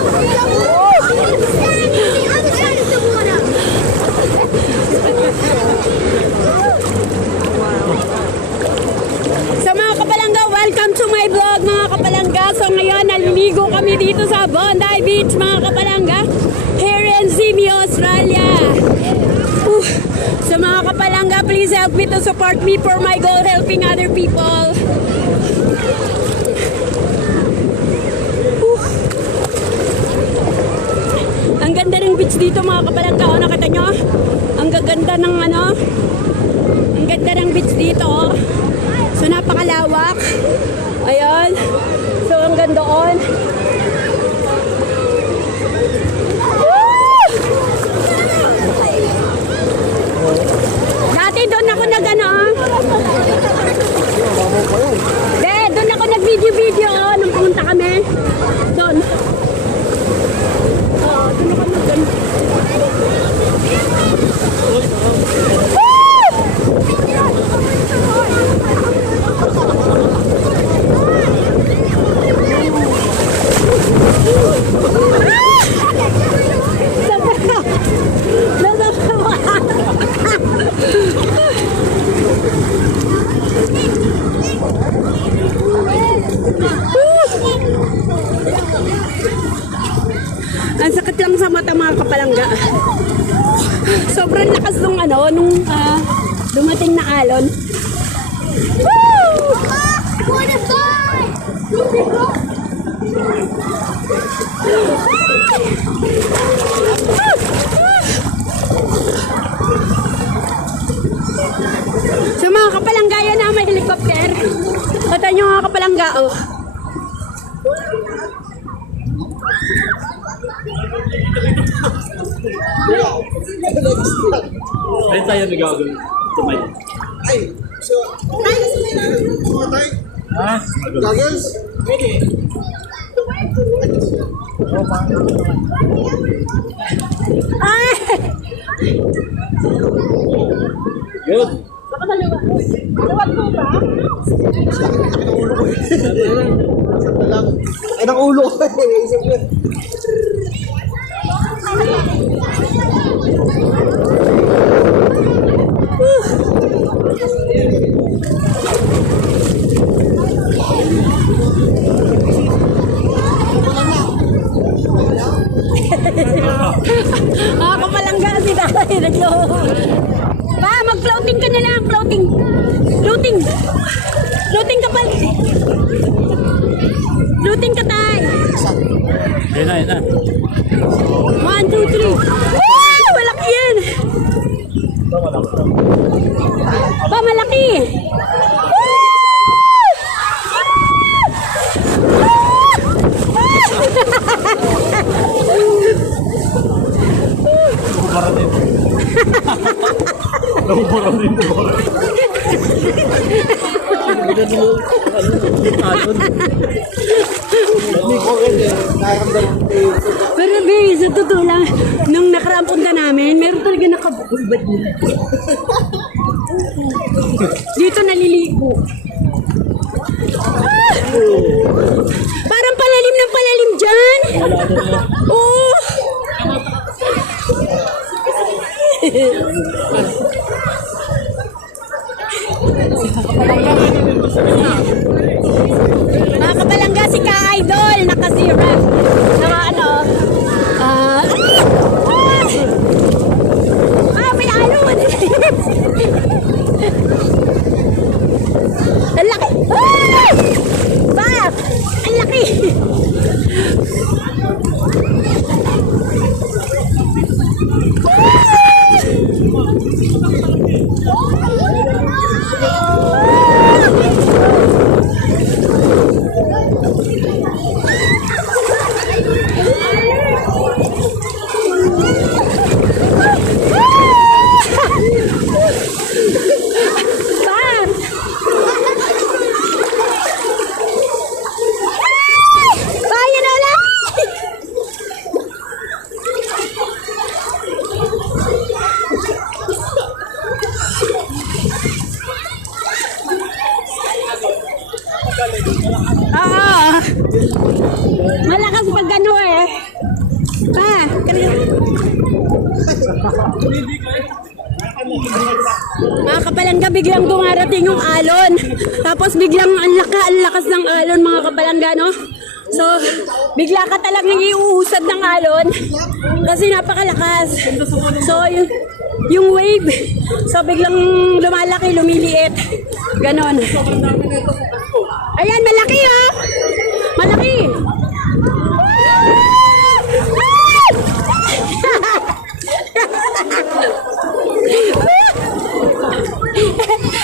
So mga kapalangga, welcome to my vlog mga kapalangga. So ngayon, naliligo kami dito sa Bondi Beach mga kapalangga. Here in Sydney, Australia. So mga kapalangga, please help me to support me for my goal, helping other people. Ang ganda ng beach dito mga kapalangga. O, nakita nyo? Ang gaganda ng ano? Ang ganda ng beach dito. Oh. So napakalawak. Ayan. So ang ganda doon. Dati doon ako nag-ano. Doon ako nag-video nung pumunta kami. Doon. Doon ako nag-ano. Ang sakit lang sa mata mga kapalangga. Sobrang lakas nung ano, nung dumating na alon. Woo! So mga kapalangga, yan na may helicopter. Kata nyo mga kapalangga, oh. Ay, tayo nagagawin. Tumay. Ay, so, Ha? goggles? Pwede. Ay! Good. Ay, ng ulo ko. Isip ko. Ako palangga si tatay naglo. Pa, mag-floating ka na lang, floating. Floating. Floating ka pa. Floating ka tay. Yan na, yan na. 1, 2, 3. Wow! Malaki yan. Pa, malaki. Nakuparang din po. Pero babe, sa totoo lang, nung nakaraang punta namin, meron talaga nakabulbad nila. Dito naliligo. Ah! Parang palalim ng palalim dyan. Oo. Mga kapalangga, si Ka-Idol, naka-zero. Naka ano? May alon. Ang laki. Ba! Ang laki. Malakas pag gano'n. Mga kapalangga, biglang dumarating yung alon. Tapos biglang ang lakas ng alon, mga kapalangga, no? So, bigla ka talagang iuusad ng alon kasi napakalakas. So, yung wave, so biglang lumalaki, lumiliit. Ganon. Ayan, malaki oh! Malaki!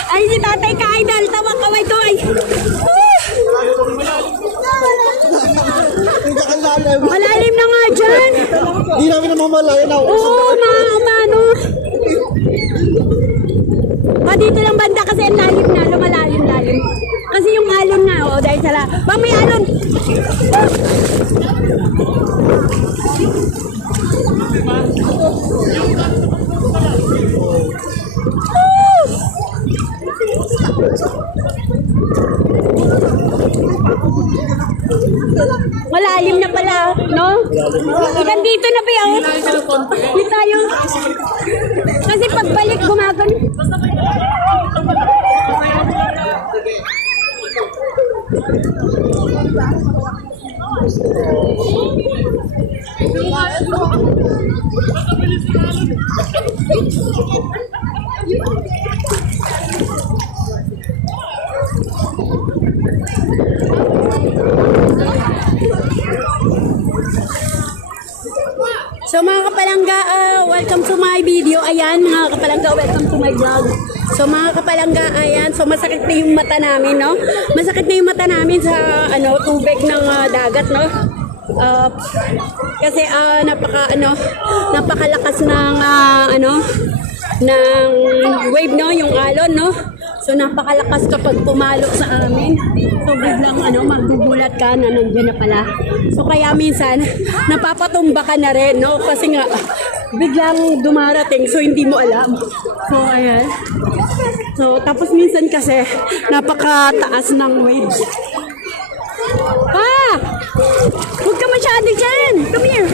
Ay, si tatay ka-idol, tawa kaway to ay. Malalim na nga dyan. Hindi namin namamalayan na Oo, mano. Dito lang banda kasi ang lalim na, lumalalim-lalim. Kasi yung alon nga, oh, dahil sa bang may alon. Malalim na pala, no? Ikan dito na ba yun? Dito tayo. Kasi pagbalik, gumagon. So mga kapalangga, welcome to my video. Ayan mga kapalangga, welcome to my vlog. So mga kapalangga, ayan. So masakit na yung mata namin, no? Masakit na yung mata namin sa tubig ng dagat, no? Kasi napakalakas ng ng wave, no? Yung alon, no? So napakalakas kapag pumalo sa amin. So biglang magugulat ka na nandiyan na pala. So kaya minsan napapatumba ka na rin, no? Kasi nga biglang dumarating so hindi mo alam. So ayan. So tapos minsan kasi napakataas ng waves. Huwag ka masyado dyan. Come here.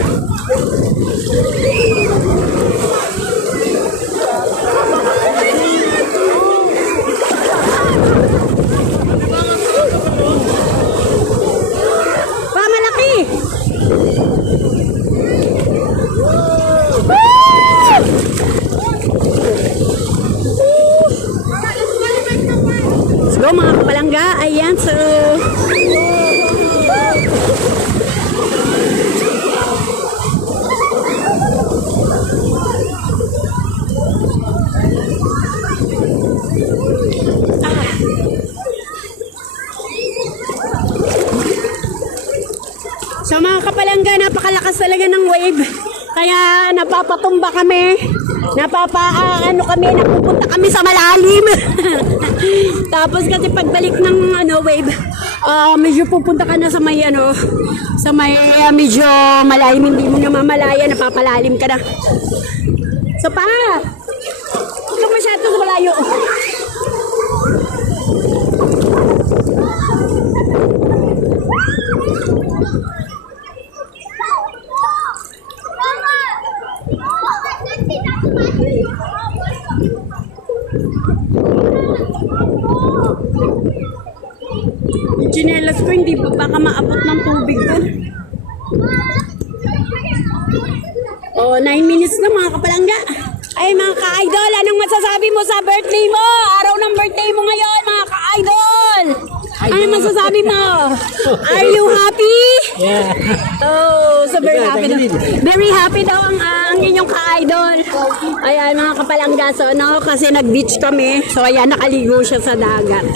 So mga kapalangga, ayan, so so mga kapalangga, napakalakas talaga ng wave. Kaya napapatumba kami. Napupunta kami sa malalim. Tapos kasi pagbalik ng wave, medyo pupunta ka na sa may medyo malalim, hindi mo na mamalaya, napapalalim ka na. So huwag ka masyado sa malayo. Yung chinelas ko, hindi pa baka maabot ng tubig ko. 9 minutes na mga kapalangga. Ay mga ka-idol, anong masasabi mo sa birthday mo? Araw ng birthday mo ngayon mga ka-idol. Ano masasabi mo? Are you happy? Yeah. Oh, so very happy daw. Very happy daw ang inyong ka-idol. Ayan mga kapalangga, so kasi nag-beach kami. So ayan, nakaligo siya sa dagat.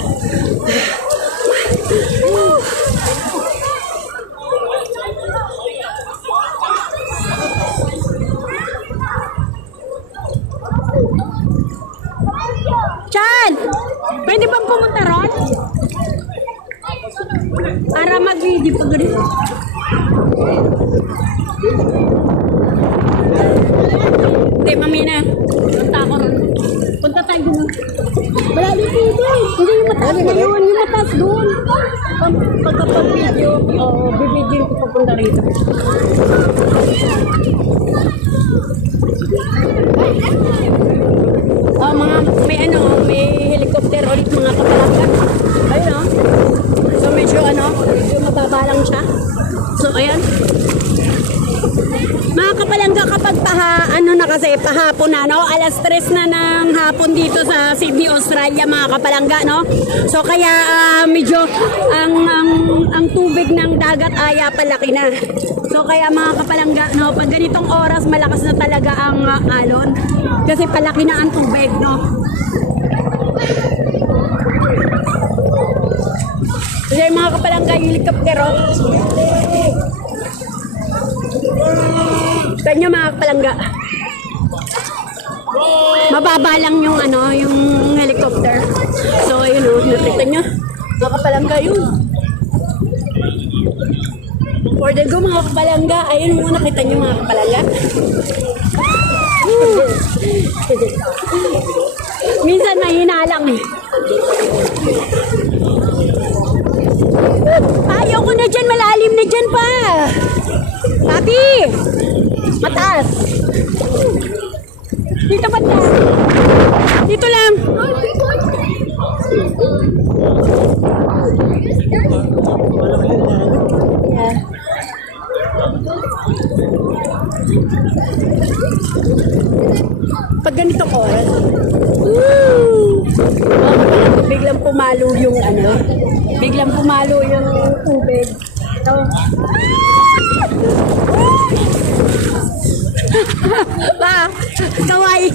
Chan! Pwede bang pumunta ron? Para mag-video pa ganito. Hindi, mami na. Punta ako ron. Punta tayo doon. Wala dito. Hindi yung mataas na yun. Yung mataas doon. Pagkapag-video, bibigyan ko papunta rito. Oh, may helicopter ulit mga kapalangga. Ayun oh. So medyo mababa lang siya. So ayan. Mga kapalangga, kapag pahapon na, no? Alas 3 na ng hapon dito sa Sydney, Australia, mga kapalangga, no? So kaya medyo ang tubig ng dagat ay palaki na. So kaya mga kapalangga, no, pag ganitong oras malakas na talaga ang alon kasi palaki na ang tubig, no? Kasi mga kapalangga, yung helicopter, oh. Kita nyo mga kapalangga. Mababa lang yung yung helicopter. So ayun oh, nakita nyo. Mga kapalangga yun. For the go mga kapalangga, ayun mo nakita nyo mga kapalangga. Minsan mahina lang eh. Ayaw ko na dyan, malalim na dyan pa. Papi! Mataas! Dito ba lang? Dito lang! Yeah. Pag ganitong oras, biglang pumalo yung biglang pumalo yung tubig. Ito. Kawaii.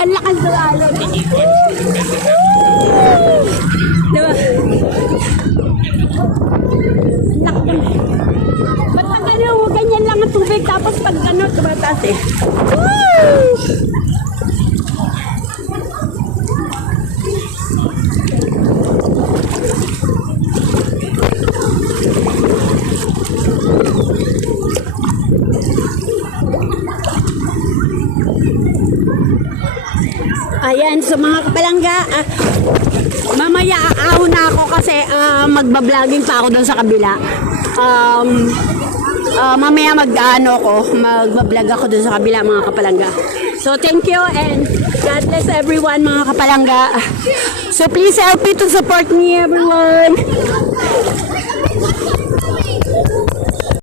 Ang lakas ng alon. Diba? Ba't pag ganyan lang ang tubig tapos pag tumataas eh. Ayan, so mga kapalangga, mamaya aahon na ako kasi magbabloging pa ako doon sa kabila. Mamaya magbablog ako doon sa kabila mga kapalangga. So thank you and God bless everyone mga kapalangga. So please help me to support me everyone.